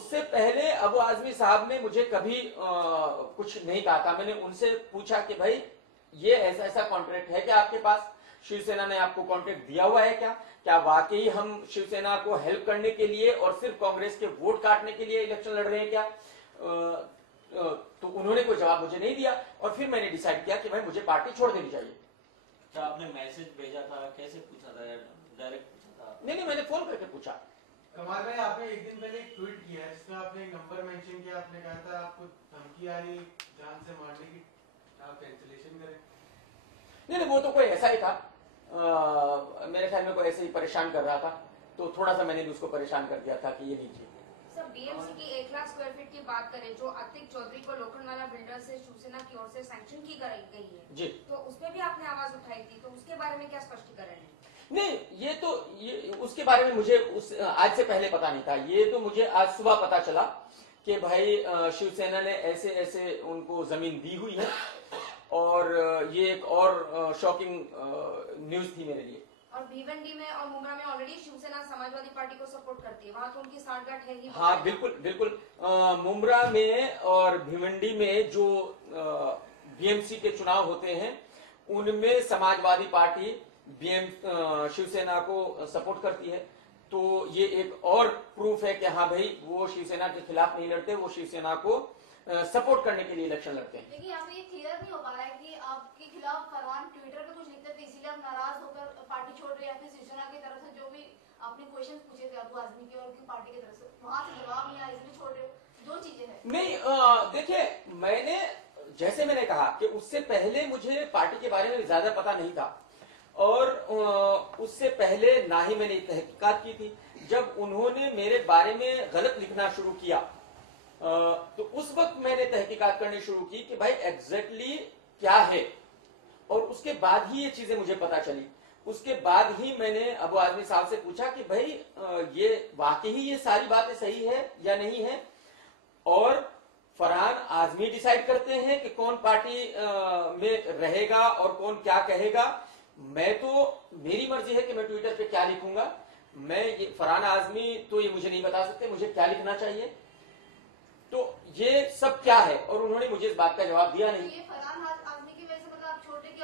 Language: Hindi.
उससे पहले अबू आजमी साहब ने मुझे कभी कुछ नहीं कहा था। मैंने उनसे पूछा कि भाई ये ऐसा ऐसा कॉन्ट्रैक्ट है क्या आपके पास, शिवसेना ने आपको कॉन्ट्रैक्ट दिया हुआ है क्या वाकई हम शिवसेना को हेल्प करने के लिए और सिर्फ कांग्रेस के वोट काटने के लिए इलेक्शन लड़ रहे हैं क्या? तो उन्होंने कोई जवाब मुझे नहीं दिया और फिर मैंने डिसाइड किया कि भाई मुझे पार्टी छोड़ देनी चाहिए। तो आपने मैसेज भेजा था, कैसे पूछा था, डायरेक्ट पूछा था? नहीं, मैंने फोन करके पूछा। कमाल भाई, आपने एक दिन पहले एक ट्वीट किया है जिसमें आपने एक नंबर मेंशन किया, आपने कहा था आपको धमकी आ रही जान से मारने की, आप कैंसिलेशन करें। नहीं, वो तो कोई ऐसा ही था, मेरे ख्याल में कोई ऐसे ही परेशान कर रहा था, तो थोड़ा सा मैंने भी उसको परेशान कर दिया था कि ये लीजिए। सर, बीएमसी की 1 लाख स्क्वायर फीट की बात करें जो अतिक चौधरी को लोखंडवाला बिल्डर से शिवसेना की ओर से सैंक्शन की गई है जी, तो उसमें भी आपने आवाज उठाई थी, तो उसके बारे में क्या स्पष्टीकरण है? नहीं, ये उसके बारे में मुझे आज से पहले पता नहीं था। ये तो मुझे आज सुबह पता चला कि भाई शिवसेना ने ऐसे ऐसे उनको जमीन दी हुई है, और ये एक और शॉकिंग न्यूज थी मेरे लिए। और भिवंडी में और मुंब्रा में ऑलरेडी शिवसेना समाजवादी पार्टी को सपोर्ट करती है, वहाँ तो उनकी साठगांठ है ही। हाँ, बिल्कुल। मुंब्रा में और भिवंडी में जो बीएमसी के चुनाव होते हैं उनमें समाजवादी पार्टी शिवसेना को सपोर्ट करती है, तो ये एक और प्रूफ है कि हाँ भाई वो शिवसेना के खिलाफ नहीं लड़ते, वो शिवसेना को सपोर्ट करने के लिए इलेक्शन लड़ते हैं। लेकिन यहाँ पे ये क्लियर नहीं हो पा रहा है कि आपके खिलाफ फरमान ट्विटर पे कुछ लिखते थे इसीलिए आप नाराज होकर पार्टी छोड़ रहे हैं, या फिर शिवसेना की तरफ से जो भी आपने क्वेश्चन पूछे थे अबू आजमी के और उनकी पार्टी की तरफ से वहाँ से जवाब नहीं आया इसलिए छोड़ रहे हो, दो चीजें हैं। नहीं, देखिए जैसे मैंने कहा कि उससे पहले मुझे पार्टी के बारे में ज्यादा पता नहीं था, और उससे पहले ना ही मैंने तहकीकात की थी। जब उन्होंने मेरे बारे में गलत लिखना शुरू किया तो उस वक्त मैंने तहकीकात करनी शुरू की कि भाई एग्जैक्टली क्या है, और उसके बाद ही ये चीजें मुझे पता चली। उसके बाद ही मैंने अबू आजमी साहब से पूछा कि भाई ये वाकई ये सारी बातें सही है या नहीं है, और फरहान आजमी डिसाइड करते हैं कि कौन पार्टी में रहेगा और कौन क्या कहेगा। मैं तो मेरी मर्जी है कि मैं ट्विटर पे क्या लिखूंगा, फरहान आजमी तो ये मुझे नहीं बता सकते मुझे क्या लिखना चाहिए। तो ये सब क्या है, और उन्होंने मुझे इस बात का जवाब दिया नहीं।